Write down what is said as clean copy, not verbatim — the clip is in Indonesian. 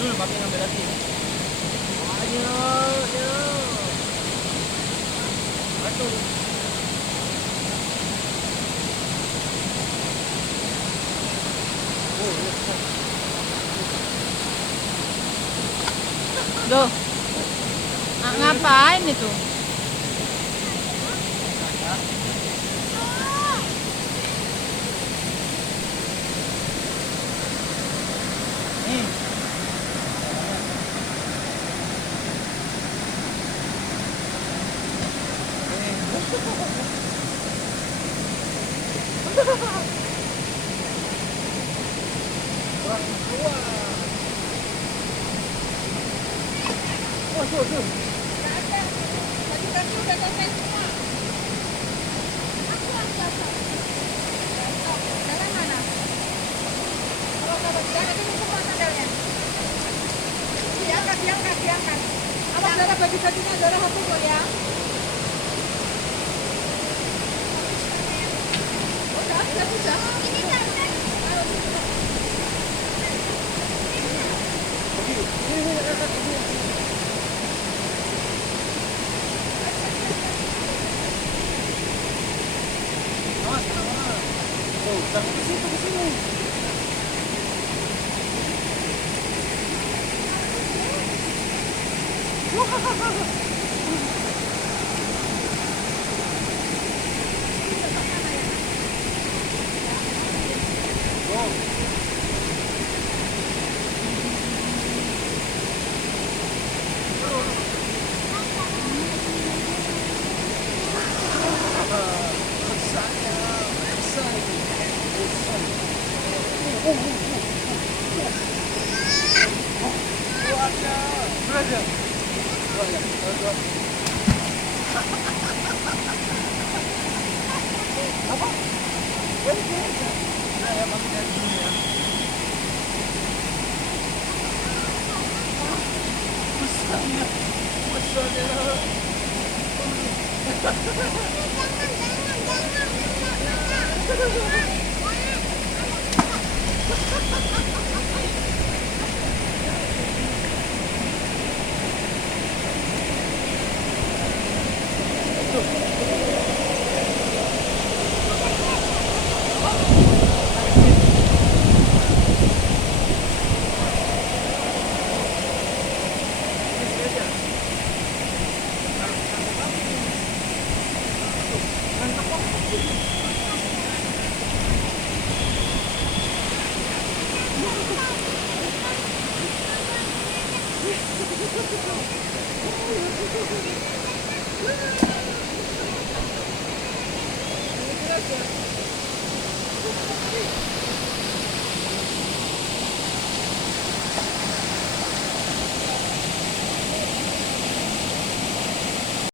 dulu papi ngambil lagi. Ayo, ayo. Betul. Loh, ngapain itu? Nih. Orang tua. Tuh. Nggak ada. Baju-baju udah selesai semua. Aku yang selesai. Besok, jalan mana? Kalau nggak berjalan, itu semua sandalnya. Diangkat. Awas Zara, baju-bajunya Zara hapus loh ya. Sudah. Ini kan. Awas, awas. Tuh, jangan ke sini.